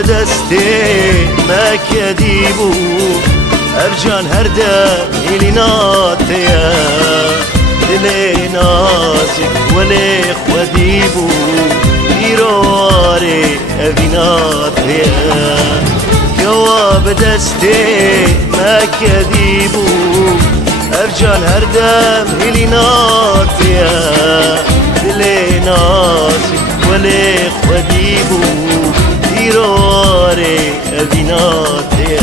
بدستی مکدی بود افجان هر دم هلیناتیا دل نازک ولی خودی بود ایرواره اویناتیا جواب دستی مکدی بود افجان هر دم هلیناتیا دل نازک ولی خودی بود ایرواره اویناتیا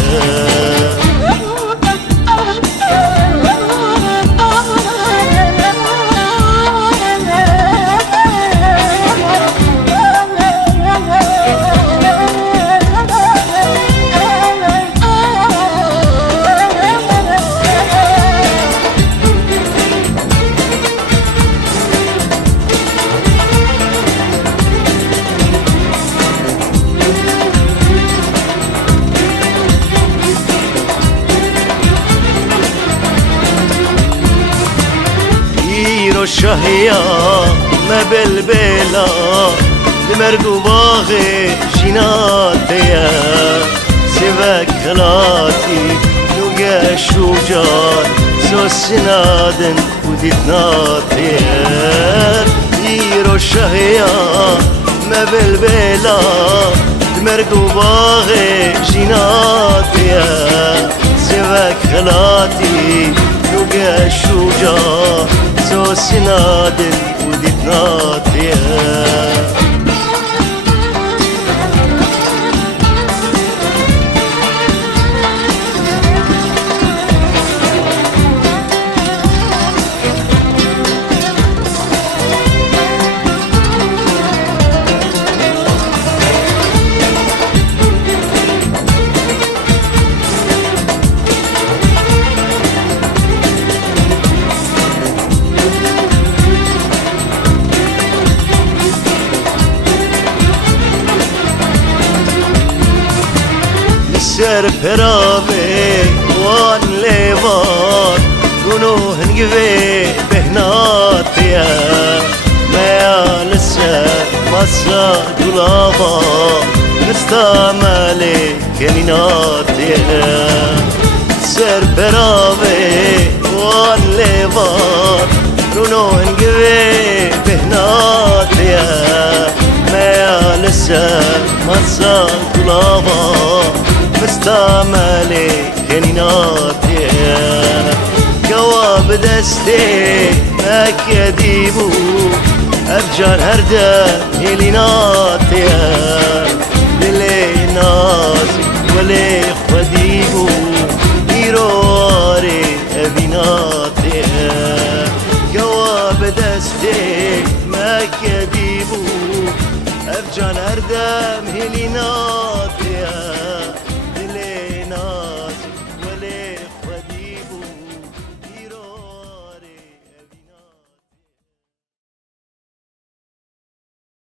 شهیا ما بالبلا لمرقو باغي جناتيا سواك خلاتي نوقع شجار سوسنادن وديتناتيا يرو شهيا ما بالبلا لمرقو باغي جناتيا سواك خلاتي نوقع شجار سنادن وديتناتيا سر پراوه وان لیوان گونو هنگوه بهناتیا میان سر مسا دولابا مستعمل کنیناتیا سر پراوه وان لیوان گونو هنگوه بهناتیا میان سر مسا دولابا مستعمل كنيناتيا جواب دستي مكدي بو افجان هردا هليناتيا دلي نازك ولي خدي بو ايروري ابيناتيا جواب دستي مكدي بو افجان هردا هليناتيا